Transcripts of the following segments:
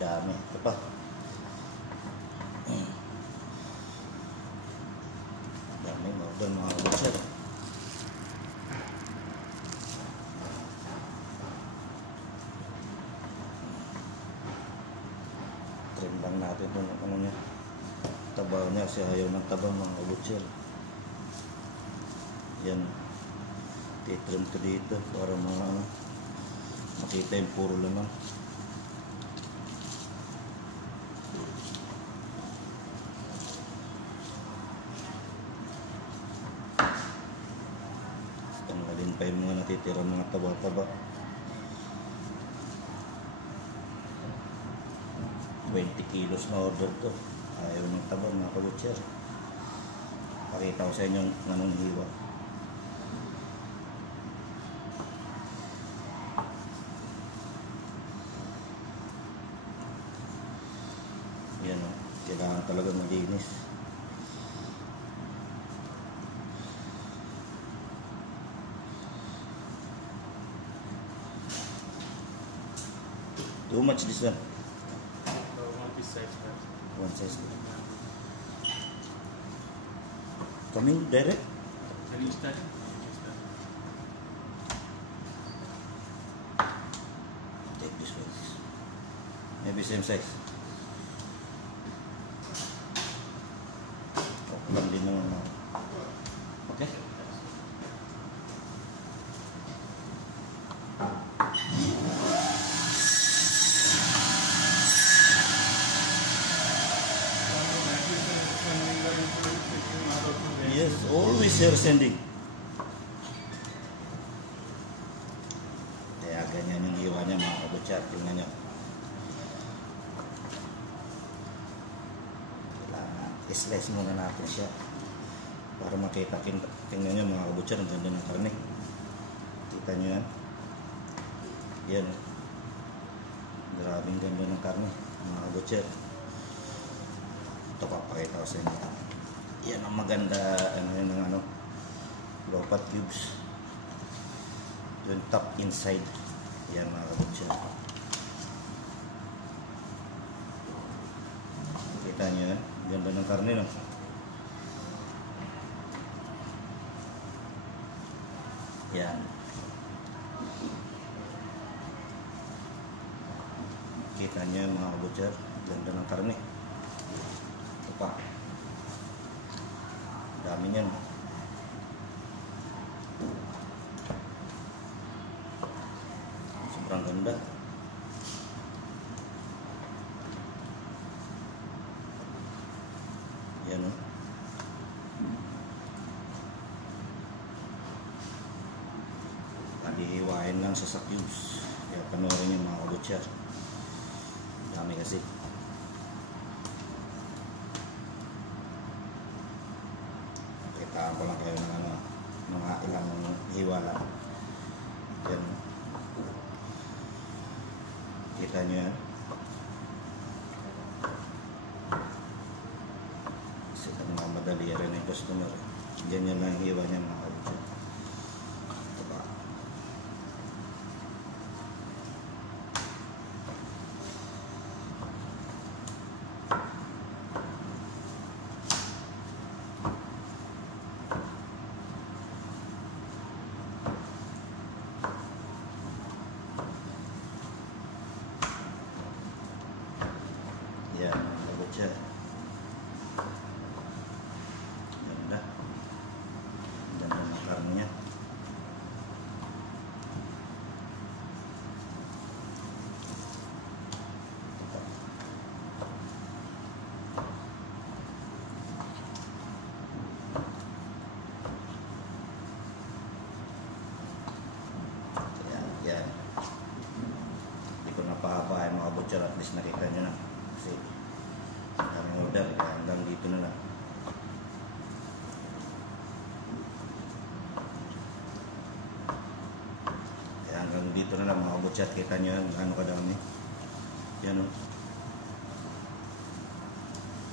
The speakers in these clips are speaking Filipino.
Dami. Ito pa. Dami mga kabutcher. Trim lang natin ito. Ano niya? Tabaw niya kasi ayaw ng tabang mga kabutcher. Yan. Titrim ko dito para mga ano, makita yung puro laman. Tanggalin pa yung mga natitira mga taba-taba. 20 kilos na order to. Ayaw ng taba mga kabutcher. Pakita ko sa inyo anong hiwa. Yan o, kailangan talaga malinis. Too much this one? One piece size. One size. Coming direct? Take this one. Maybe same size. Lang din naman. Okay? Yes, always you're sending. Kaya ganyan yung hiwa niya mga kabutcher. Tingnan niyo. I-slice muna natin siya para makita. Tingnan nyo mga kabutcher, ang ganda ng karne. Kita nyo yan. Yan. Grabing ganda ng karne mga kabutcher. Ito papakita ko sa inyo. Yan ang maganda. Ano yan ng ano, low fat cubes. Yung top inside. Yan mga kabutcher. Kita nyo yan. Ganda ng karne, no? Yan. Kita nyo yung mga kabutcher. Ganda ng karne. Ito pa. Dami niyan. Sobrang ganda. Yan o. Palihiwain lang sa cubes. Kaya panoorin yung mga kabutcher. Dami kasi. Kitaan ko lang kayo ng ano, mga ilang hiwa lang. Yan. Kita nyo yan. Madali rin yung customer. Ganyan lang hiwa niya mga kabutcher. Ito pa. Yan mga kabutcher. Yan. Hindi ko napahabahin mga kabutcher. At least nakita nyo na. Kasi kami order. Hanggang dito na lang. Kaya hanggang dito na lang mga kabutcher. Kita nyo yan. Ano kadami. Yan o.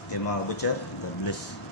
Okay mga kabutcher. God bless.